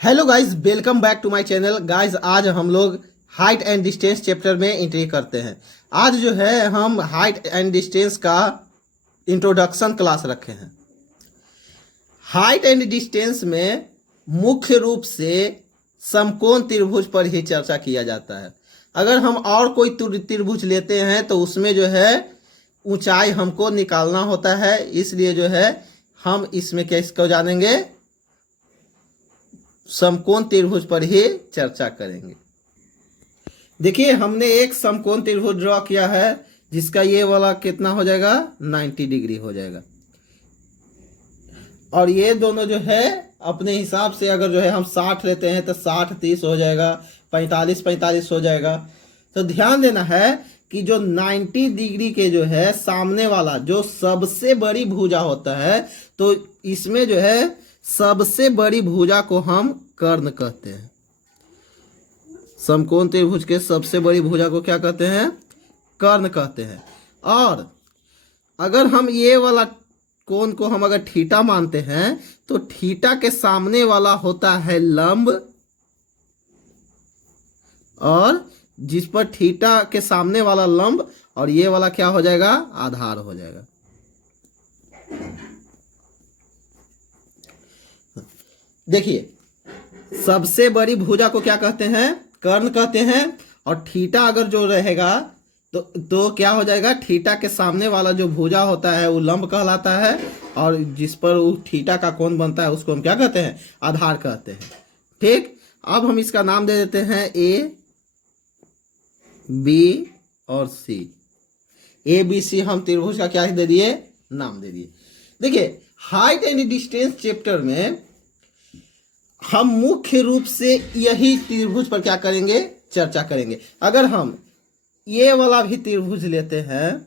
Hello guys, welcome back to my channel. Guys, आज हम लोग हाइट एंड डिस्टेंस चैप्टर में एंट्री करते हैं। आज जो है हम हाइट एंड डिस्टेंस का इंट्रोडक्शन क्लास रखे हैं। हाइट एंड डिस्टेंस में मुख्य रूप से समकोण त्रिभुज पर ही चर्चा किया जाता है। अगर हम और कोई त्रिभुज लेते हैं तो उसमें जो है ऊंचाई हमको निकालना होता है, इसलिए जो है हम इसमें क्या इसको जानेंगे, समकोण त्रिभुज पर ही चर्चा करेंगे। देखिए, हमने एक समकोण त्रिभुज ड्रॉ किया है जिसका ये वाला कितना हो जाएगा, 90 डिग्री हो जाएगा। और ये दोनों जो है अपने हिसाब से अगर जो है हम 60 लेते हैं तो 60 30 हो जाएगा, 45 45 हो जाएगा। तो ध्यान देना है कि जो 90 डिग्री के जो है सामने वाला जो सबसे बड़ी भुजा होता है, तो इसमें जो है सबसे बड़ी भुजा को हम कर्ण कहते हैं। समकोण त्रिभुज के सबसे बड़ी भुजा को क्या कहते हैं, कर्ण कहते हैं। और अगर हम ये वाला कोण को हम अगर थीटा मानते हैं तो थीटा के सामने वाला होता है लंब, और जिस पर थीटा के सामने वाला लंब और ये वाला क्या हो जाएगा, आधार हो जाएगा। देखिए, सबसे बड़ी भुजा को क्या कहते हैं, कर्ण कहते हैं। और थीटा अगर जो रहेगा तो क्या हो जाएगा, थीटा के सामने वाला जो भुजा होता है वो लंब कहलाता है, और जिस पर वो थीटा का कोण बनता है उसको हम क्या कहते हैं, आधार कहते हैं। ठीक, अब हम इसका नाम दे देते हैं ए बी और सी। ए बी सी हम त्रिभुज का क्या दे दिए, नाम दे दिए। देखिए, हाइट एंड डिस्टेंस चैप्टर में हम मुख्य रूप से यही त्रिभुज पर क्या करेंगे, चर्चा करेंगे। अगर हम ये वाला भी त्रिभुज लेते हैं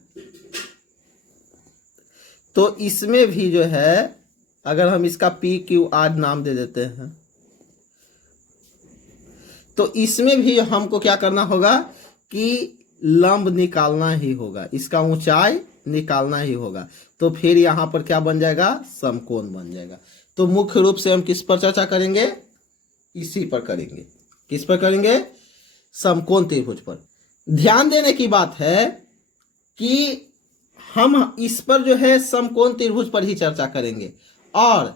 तो इसमें भी जो है अगर हम इसका पी क्यू आर नाम दे देते हैं तो इसमें भी हमको क्या करना होगा कि लंब निकालना ही होगा, इसका ऊंचाई निकालना ही होगा। तो फिर यहाँ पर क्या बन जाएगा, समकोण बन जाएगा। तो मुख्य रूप से हम किस पर चर्चा करेंगे, इसी पर करेंगे। किस पर करेंगे, समकोण त्रिभुज पर। ध्यान देने की बात है कि हम इस पर जो है समकोण त्रिभुज पर ही चर्चा करेंगे। और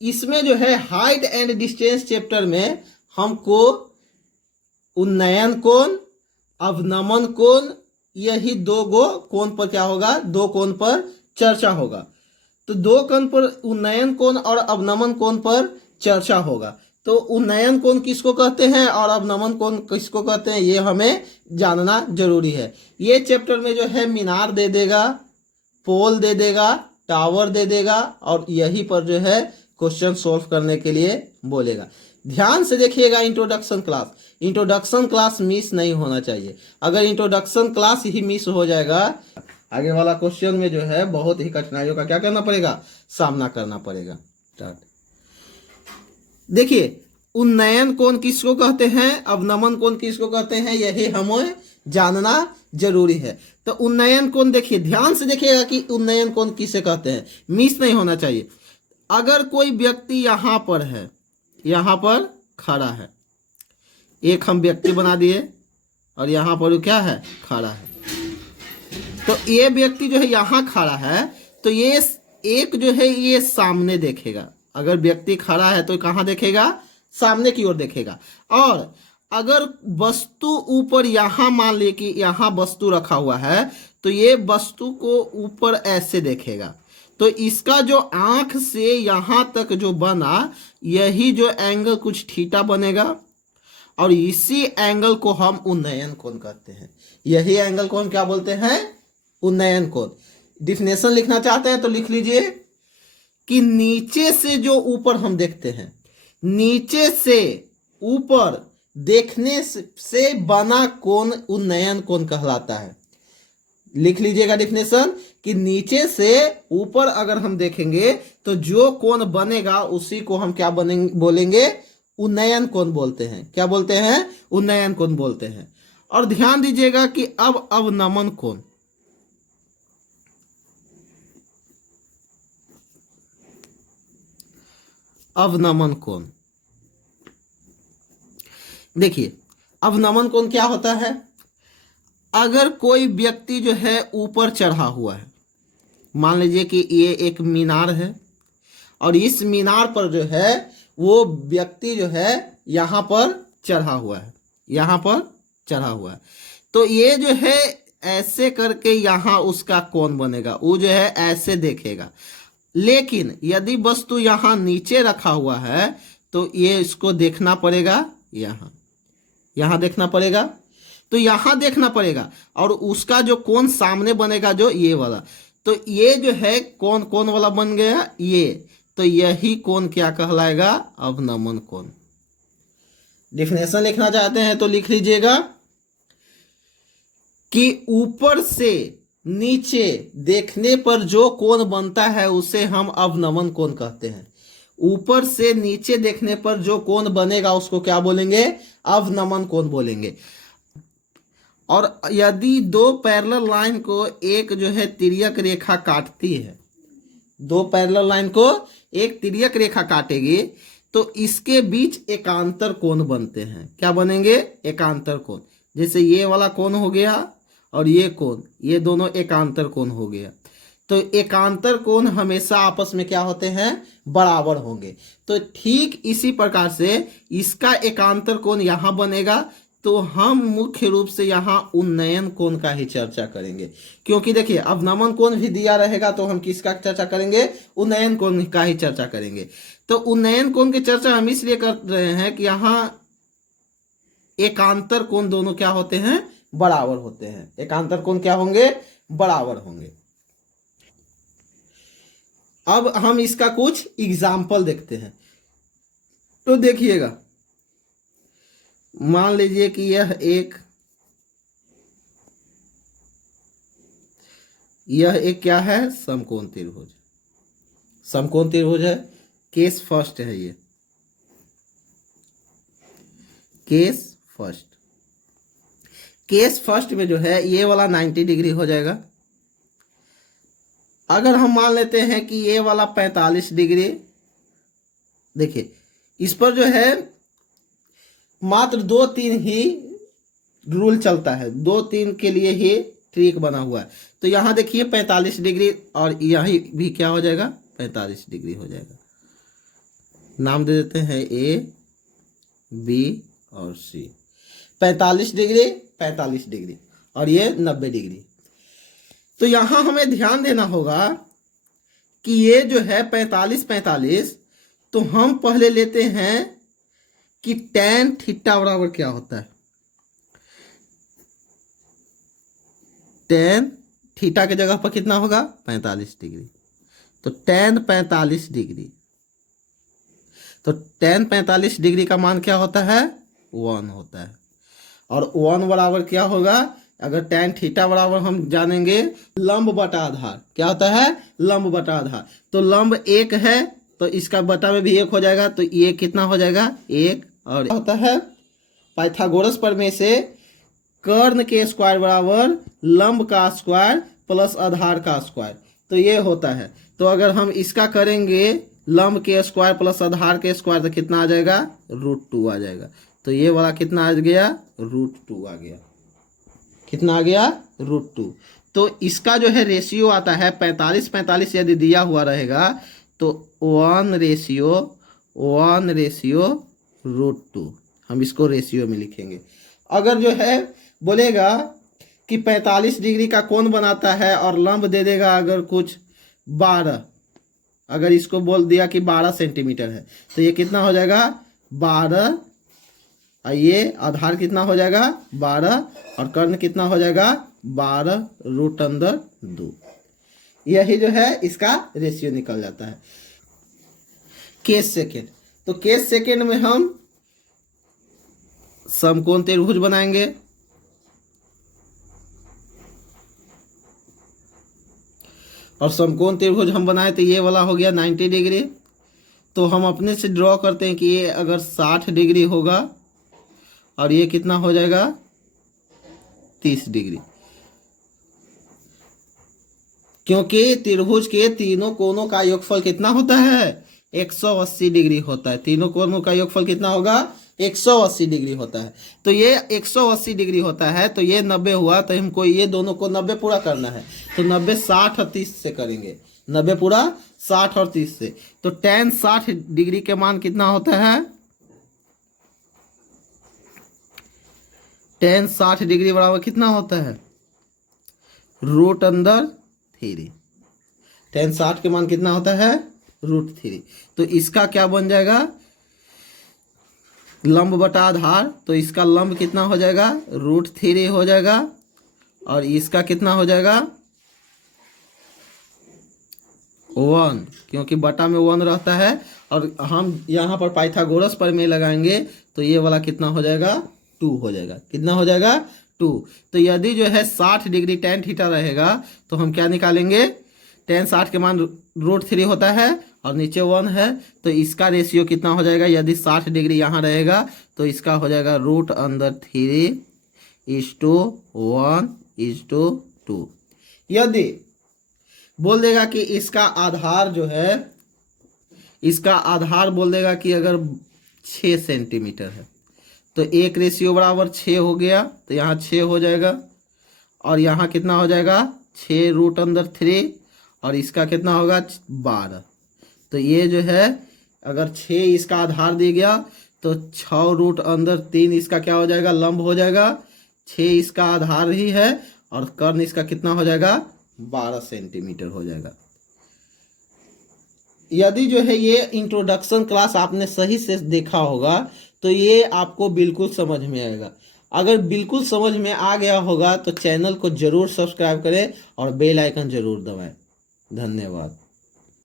इसमें जो है हाइट एंड डिस्टेंस चैप्टर में हमको उन्नयन कोण, अवनमन कोण, यही दो कोण पर क्या होगा, दो कोण पर चर्चा होगा। तो दो कोण पर, उन्नयन कोण और अवनमन कोण पर चर्चा होगा। तो उन्नयन कोण किसको कहते हैं और अवनमन कोण किसको कहते हैं, ये हमें जानना जरूरी है। ये चैप्टर में जो है मीनार दे देगा, पोल दे देगा, टावर दे देगा, और यही पर जो है क्वेश्चन सोल्व करने के लिए बोलेगा। ध्यान से देखिएगा introduction class. Introduction class miss नहीं होना चाहिए। अगर इंट्रोडक्शन क्लास ही मिस हो जाएगा, आगे वाला क्वेश्चन में जो है बहुत ही कठिनाइयों का क्या करना पड़ेगा, सामना करना पड़ेगा। स्टार्ट। देखिए, उन्नयन कोण किसको कहते हैं, अवनमन कोण किसको कहते हैं, यही हमें जानना जरूरी है। तो उन्नयन कोण देखिए, ध्यान से देखिएगा कि उन्नयन कोण किसे कहते हैं, मिस नहीं होना चाहिए। अगर कोई व्यक्ति यहाँ पर है, यहाँ पर खड़ा है, एक हम व्यक्ति बना दिए और यहाँ पर क्या है, खड़ा है। तो ये व्यक्ति जो है यहाँ खड़ा है, तो ये एक जो है ये सामने देखेगा। अगर व्यक्ति खड़ा है तो कहाँ देखेगा, सामने की ओर देखेगा। और अगर वस्तु ऊपर यहाँ मान ली कि यहाँ वस्तु रखा हुआ है, तो ये वस्तु को ऊपर ऐसे देखेगा। तो इसका जो आंख से यहाँ तक जो बना, यही जो एंगल कुछ थीटा बनेगा, और इसी एंगल को हम उन्नयन कोण कहते हैं। यही एंगल को हम क्या बोलते हैं, उन्नयन कोण। डिफिनेशन लिखना चाहते हैं तो लिख लीजिए कि नीचे से जो ऊपर हम देखते हैं, नीचे से ऊपर देखने से बना कोण उन्नयन कोण कहलाता है। लिख लीजिएगा डिफिनेशन कि नीचे से ऊपर अगर हम देखेंगे तो जो कोण बनेगा उसी को हम क्या बोलेंगे, उन्नयन कोण बोलते हैं। क्या बोलते हैं, उन्नयन कोण बोलते हैं। और ध्यान दीजिएगा कि अब अवनमन कोण, अवनमन कोण देखिए अवनमन कोण क्या होता है, अगर कोई व्यक्ति जो है ऊपर चढ़ा हुआ है, मान लीजिए कि ये एक मीनार है और इस मीनार पर जो है वो व्यक्ति जो है यहाँ पर चढ़ा हुआ है, यहाँ पर चढ़ा हुआ है, तो ये जो है ऐसे करके यहाँ उसका कोण बनेगा, वो जो है ऐसे देखेगा। लेकिन यदि वस्तु यहाँ नीचे रखा हुआ है तो ये इसको देखना पड़ेगा, यहाँ यहाँ देखना पड़ेगा, तो यहाँ देखना पड़ेगा और उसका जो कोण सामने बनेगा जो ये वाला, तो ये जो है कौन कौन वाला बन गया ये, तो यही कोण क्या कहलाएगा, अवनमन कोण। डेफिनेशन लिखना चाहते हैं तो लिख लीजिएगा कि ऊपर से नीचे देखने पर जो कोण बनता है उसे हम अवनमन कोण कहते हैं। ऊपर से नीचे देखने पर जो कोण बनेगा उसको क्या बोलेंगे, अवनमन कोण बोलेंगे। और यदि दो पैरेलल लाइन को एक जो है तिर्यक रेखा काटती है, दो पैरेलल लाइन को एक तिर्यक रेखा काटेगी तो इसके बीच एकांतर कोण बनते हैं। क्या बनेंगे, एकांतर कोण। जैसे ये वाला कोण हो गया और ये कोण, ये दोनों एकांतर कोण हो गया। तो एकांतर कोण हमेशा आपस में क्या होते हैं, बराबर होंगे। तो ठीक इसी प्रकार से इसका एकांतर कोण यहाँ बनेगा, तो हम मुख्य रूप से यहाँ उन्नयन कोण का ही चर्चा करेंगे। क्योंकि देखिए अवनमन कोण भी दिया रहेगा तो हम किसका चर्चा करेंगे, उन्नयन कोण का ही चर्चा करेंगे। तो उन्नयन कोण की चर्चा हम इसलिए कर रहे हैं कि यहाँ एकांतर कोण दोनों क्या होते हैं, बराबर होते हैं। एकांतर कोण क्या होंगे, बराबर होंगे। अब हम इसका कुछ एग्जाम्पल देखते हैं। तो देखिएगा, मान लीजिए कि यह एक क्या है, समकोण त्रिभुज। समकोण त्रिभुज है, केस फर्स्ट है ये, केस फर्स्ट। केस फर्स्ट में जो है ये वाला 90 डिग्री हो जाएगा। अगर हम मान लेते हैं कि ये वाला 45 डिग्री, देखिए इस पर जो है मात्र 2-3 ही रूल चलता है, 2-3 के लिए ही ट्रिक बना हुआ है। तो यहाँ देखिए 45 डिग्री और यहीं भी क्या हो जाएगा, 45 डिग्री हो जाएगा। नाम दे देते हैं ए, बी और सी। 45 डिग्री, 45 डिग्री और ये 90 डिग्री। तो यहाँ हमें ध्यान देना होगा कि ये जो है 45-45, तो हम पहले लेते हैं कि tan थीटा बराबर क्या होता है। tan थीटा के जगह पर कितना होगा, 45 डिग्री। तो tan 45 डिग्री, तो tan 45 डिग्री का मान क्या होता है, 1 होता है। और 1 बराबर क्या होगा, अगर tan थीटा बराबर हम जानेंगे लंब बटा आधार, क्या होता है, लंब बटा आधार। तो लंब 1 है तो इसका बटा में भी 1 हो जाएगा, तो ये कितना हो जाएगा, 1। और होता है पाइथागोरस प्रमेय से कर्ण के स्क्वायर बराबर लंब का स्क्वायर प्लस आधार का स्क्वायर, तो ये होता है। तो अगर हम इसका करेंगे लंब के स्क्वायर प्लस आधार के स्क्वायर तो कितना आ जाएगा, √2 आ जाएगा। तो ये वाला कितना आ गया, √2 आ गया। कितना आ गया, √2। तो इसका जो है रेशियो आता है 45-45 यदि दिया हुआ रहेगा तो 1:1:√2, हम इसको रेशियो में लिखेंगे। अगर जो है बोलेगा कि 45 डिग्री का कोण बनाता है और लंब दे देगा अगर कुछ 12, अगर इसको बोल दिया कि 12 सेंटीमीटर है तो ये कितना हो जाएगा, 12। ये आधार कितना हो जाएगा, 12 और कर्ण कितना हो जाएगा, 12√2। यही जो है इसका रेशियो निकल जाता है। केस सेकेंड, तो केस सेकेंड में हम समकोण त्रिभुज बनाएंगे। और समकोण त्रिभुज हम बनाए तो ये वाला हो गया 90 डिग्री। तो हम अपने से ड्रॉ करते हैं कि ये अगर 60 डिग्री होगा और ये कितना हो जाएगा, 30 डिग्री। क्योंकि त्रिभुज के तीनों कोणों का योगफल कितना होता है, 180 डिग्री होता है। तीनों कोणों का योगफल कितना होगा, 180 डिग्री होता है। तो ये 180 डिग्री होता है, तो ये 90 हुआ, तो हमको ये दोनों को 90 पूरा करना है। तो 90 60 और 30 से करेंगे, 90 पूरा 60 और 30 से। तो tan 60 डिग्री के मान कितना होता है? tan 60 डिग्री बराबर कितना होता है? √3। tan 60 के मान कितना होता है? √3। तो इसका क्या बन जाएगा? लंब बटा आधार, तो इसका लंब कितना हो जाएगा? √3 हो जाएगा, और इसका कितना हो जाएगा? 1, क्योंकि बटा में 1 रहता है, और हम यहाँ पर पाइथागोरस प्रमेय लगाएंगे तो ये वाला कितना हो जाएगा? 2 हो जाएगा। कितना हो जाएगा? 2। तो यदि जो है 60 डिग्री tan थीटा रहेगा तो हम क्या निकालेंगे? tan 60 के मान √3 होता है और नीचे 1 है, तो इसका रेशियो कितना हो जाएगा? यदि 60 डिग्री यहाँ रहेगा तो इसका हो जाएगा √3 1:2। यदि बोल देगा कि इसका आधार जो है, इसका आधार बोल देगा कि अगर 6 सेंटीमीटर है, तो 1 रेशियो बराबर 6 हो गया, तो यहाँ 6 हो जाएगा, और यहाँ कितना हो जाएगा? 6 √3, और इसका कितना होगा? 12। तो ये जो है अगर 6 इसका आधार दिया गया तो 6 √3 इसका क्या हो जाएगा? लंब हो जाएगा। 6 इसका आधार ही है, और कर्ण इसका कितना हो जाएगा? 12 सेंटीमीटर हो जाएगा। यदि जो है ये इंट्रोडक्शन क्लास आपने सही से देखा होगा तो ये आपको बिल्कुल समझ में आएगा। अगर बिल्कुल समझ में आ गया होगा तो चैनल को जरूर सब्सक्राइब करें और बेल आइकन जरूर दबाएं। धन्यवाद।